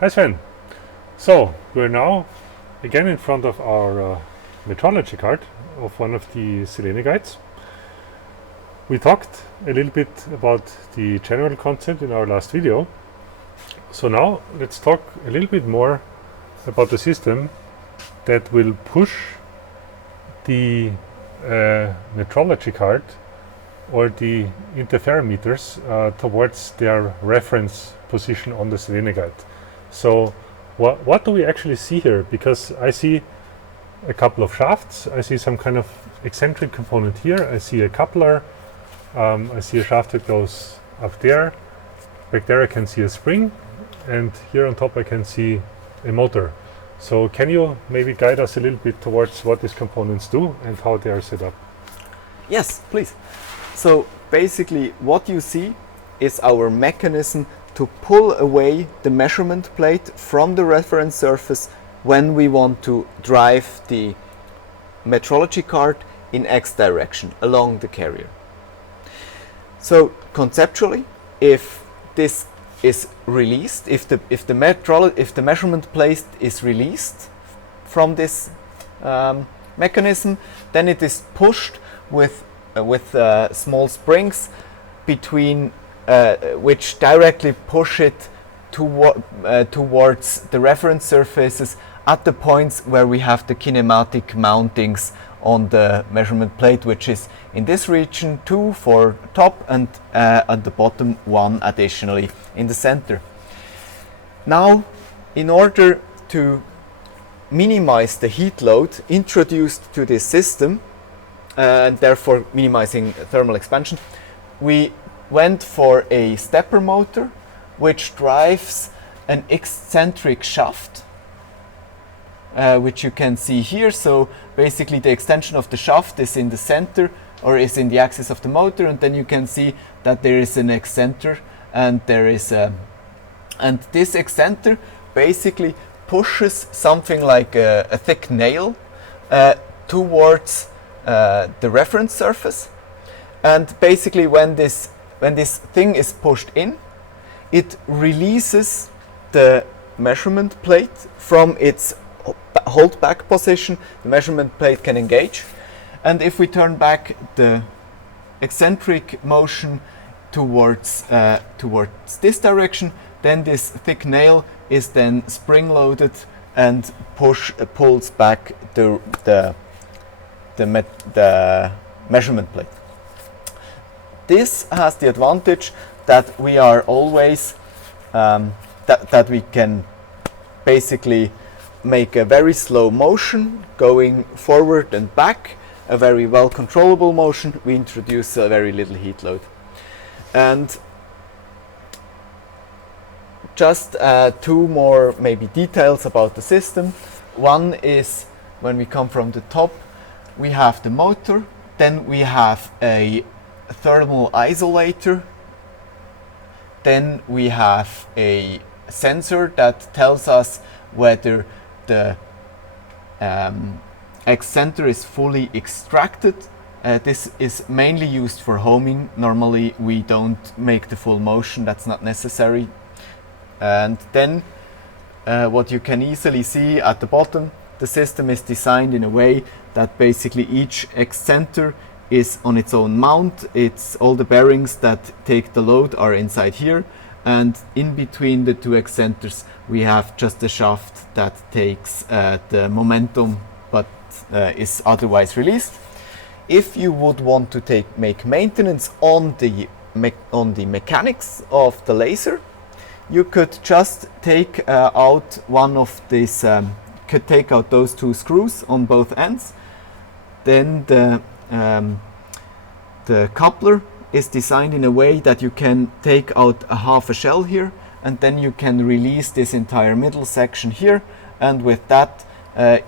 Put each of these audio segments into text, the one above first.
Hi Sven. So we're now again in front of our metrology card of one of the Selene guides. We talked a little bit about the general concept in our last video. So now let's talk a little bit more about the system that will push the metrology card or the interferometers towards their reference position on the Selene guide. So what do we actually see here? Because I see a couple of shafts, I see some kind of eccentric component here, I see a coupler, I see a shaft that goes up there, back there I can see a spring, and here on top I can see a motor. So can you maybe guide us a little bit towards what these components do and how they are set up? Yes, please. So basically what you see is our mechanism to pull away the measurement plate from the reference surface when we want to drive the metrology card in X direction along the carrier. So conceptually, if this is released, if the measurement plate is released from this mechanism, then it is pushed with small springs between which directly push it towards the reference surfaces at the points where we have the kinematic mountings on the measurement plate, which is in this region 2 for top and at the bottom 1 additionally in the center. Now, in order to minimize the heat load introduced to this system and therefore minimizing thermal expansion, we went for a stepper motor which drives an eccentric shaft, which you can see here. So basically the extension of the shaft is in the center or is in the axis of the motor, and then you can see that there is an excenter and there is and this excenter basically pushes something like a thick nail towards the reference surface, and basically when this thing is pushed in, it releases the measurement plate from its hold back position. The measurement plate can engage, and if we turn back the eccentric motion towards this direction, then this thick nail is then spring loaded and pulls back the measurement plate. This has the advantage that we are always that we can basically make a very slow motion going forward and back, a very well controllable motion. We introduce a very little heat load. And just two more maybe details about the system. One is when we come from the top, we have the motor, then we have a thermal isolator, then we have a sensor that tells us whether the excenter is fully extracted. This is mainly used for homing. Normally we don't make the full motion, that's not necessary. And then what you can easily see at the bottom, the system is designed in a way that basically each excenter is on its own mount. It's all the bearings that take the load are inside here, and in between the two excenters we have just a shaft that takes the momentum but is otherwise released. If you would want to make maintenance on the mechanics of the laser, you could just take out one of these, could take out those two screws on both ends. Then the coupler is designed in a way that you can take out a half a shell here, and then you can release this entire middle section here, and with that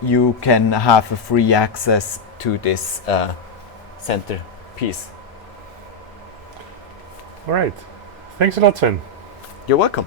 you can have a free access to this center piece. All right. Thanks a lot, Sven. You're welcome.